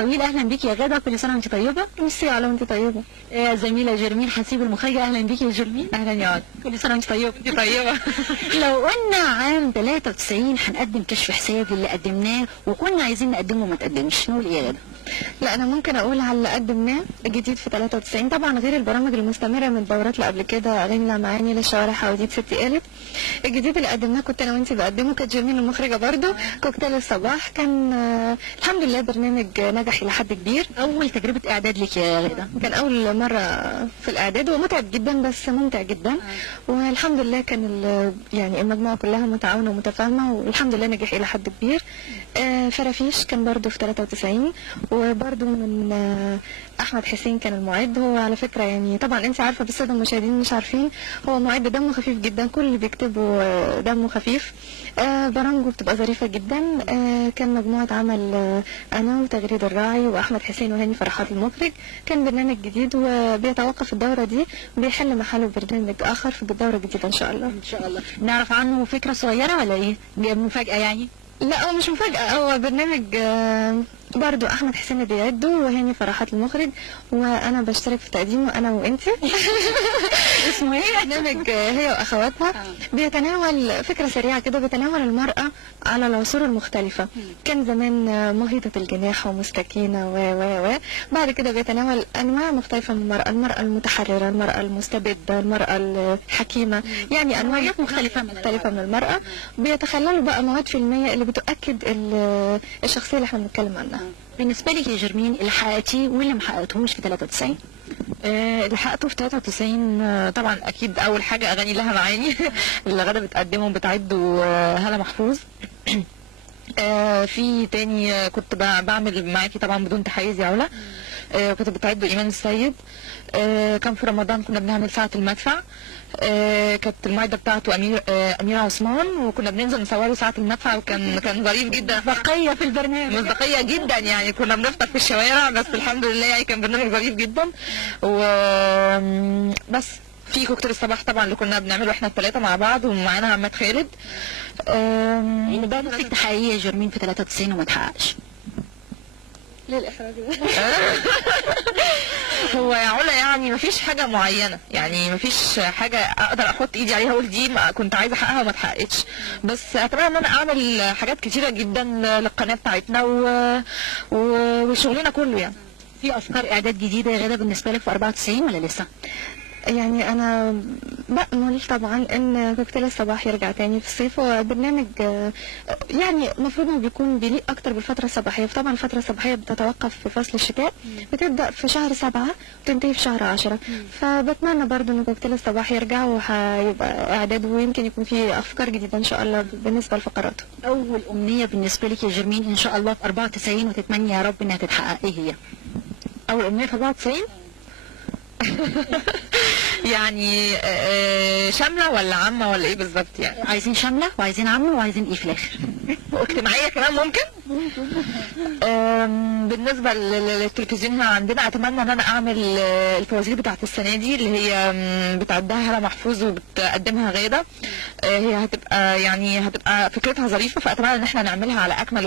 طويل. اهلا بيكي يا غاده، كل سنه وانت طيبه. ميرسي على وانت طيبه. زميله جرمين حسيب المخرجه، اهلا بيكي يا جرمين. اهلا يا عاد، كل سنه وانت طيبه. انت طيبه. لو قلنا عام 93 هنقدم كشف حساب اللي قدمناه وكنا عايزين نقدمه وما تقدمش، نقول ايه يا غاده؟ لا انا ممكن اقول على اللي قدمناه الجديد في 93 طبعا، غير البرامج المستمره من الدورات اللي قبل كده، اغاني لمعاني للشوارع حواديت ستي قالت. الجديد اللي قدمناه كنت انا وانت بقدمه، كانت جرمين المخرجه برضه. كوكتيل الصباح كان الحمد لله برنامج نجح الى حد كبير. اول تجربه اعداد لك يا غاده؟ كان اول مره في الاعداد ومتعب جدا بس ممتع جدا. والحمد لله كان يعني المجموعه كلها متعاونه ومتفاهمه والحمد لله نجح الى حد كبير. فرافيش كان برضه في 93 وبرضه من احمد حسين كان المعد. هو على فكره يعني طبعا انت عارفه بس الساده المشاهدين مش عارفين، هو معد دمه خفيف جدا، كل اللي بيكتبه دمه خفيف. برامجه بتبقى ظريفه جدا. كان مجموعه عمل انا وتغريد الراعي واحمد حسين وهاني فرحات المخرج. كان برنامج جديد وبيتوقف الدوره دي بيحل محله برنامج اخر في الدوره الجديده ان شاء الله. ان شاء الله. نعرف عنه فكره صغيره ولا ايه؟ مفاجاه يعني؟ لا هو مش مفاجأة، هو برنامج برضو أحمد حسين اللي بيعده وهاني فرحات المخرج وأنا بشترك في تقديمه أنا وأنتي. اسمه إيه؟ برنامج هي وأخواتها. بيتناول فكرة سريعة كده، بيتناول المرأة على العصور المختلفة. كان زمان مهيطة الجناح ومستكينة و بعد كده بيتناول أنواع مختلفة من المرأة، المرأة المتحررة، المرأة المستبدة، المرأة الحكيمة، يعني أنواع مختلفة من المرأة. بيتخللوا بقى مواد فيلمية اللي بتؤكد الشخصية اللي احنا بنتكلم عنها. بالنسبة لك يا جرمين اللي حققتيه واللي ما حققتهوش في 93؟ اللي حققته في 93 طبعا اكيد اول حاجه اغاني لها معاني اللي غاده بتقدمه وبتعده هالة محفوظ. في تاني كنت بعمل معاكي طبعا بدون تحيز يا علا. كنت بتعده ايمان السيد. كان في رمضان كنا بنعمل ساعه المدفع. كانت المعده بتاعته اميره عثمان وكنا بننزل نصوره ساعه المدفع وكان ظريف جدا. مصداقيه في البرنامج، مصداقيه جدا يعني، كنا بنفطر في الشوارع بس الحمد لله يعني كان برنامج ظريف جدا. وبس في كوكتيل الصباح طبعا اللي كنا بنعمله احنا الثلاثه مع بعض ومعانا عماد خالد. يعني ده نفسك تحققيه يا جرمين في 93 وما تحققش؟ ليه الإحراج ده؟ هو يا علا يعني مفيش حاجة معينة، يعني مفيش حاجة أقدر أحط إيدي عليها أقول دي كنت عايزة أحققها وما اتحققتش، بس أتمنى إن أنا أعمل حاجات كتيرة جدا للقناة بتاعتنا وشغلنا كله يعني. في أفكار إعداد جديدة يا غادة بالنسبة لك في 94 ولا لسه؟ يعني انا بأمل طبعا ان كوكتيل الصباح يرجع تاني في الصيف. هو برنامج يعني المفروض انه بيكون بيليق اكتر بالفتره الصباحيه، فطبعا الفتره الصباحيه بتتوقف في فصل الشتاء، بتبدا في شهر 7 وتنتهي في شهر 10. فبتمنى برضو ان كوكتيل الصباح يرجع وهيبقى اعداد ويمكن يكون فيه افكار جديده ان شاء الله بالنسبه لفقراته. اول امنيه بالنسبه لك يا جرمين ان شاء الله في 94 وتتمني يا رب انها تتحقق، ايه هي؟ اول امنيه في 94 يعني شامله ولا عامه ولا ايه بالظبط يعني؟ عايزين شامله وعايزين عامه وعايزين ايه في الاخر؟ واجتماعيه كمان ممكن. بالنسبه للتلفزيون هنا عندنا اتمنى ان انا اعمل الفوازير بتاعت السنه دي اللي هي بتعدها هالة محفوظ وبتقدمها غاده. هي هتبقى فكرتها ظريفه، فاتمنى ان احنا نعملها على اكمل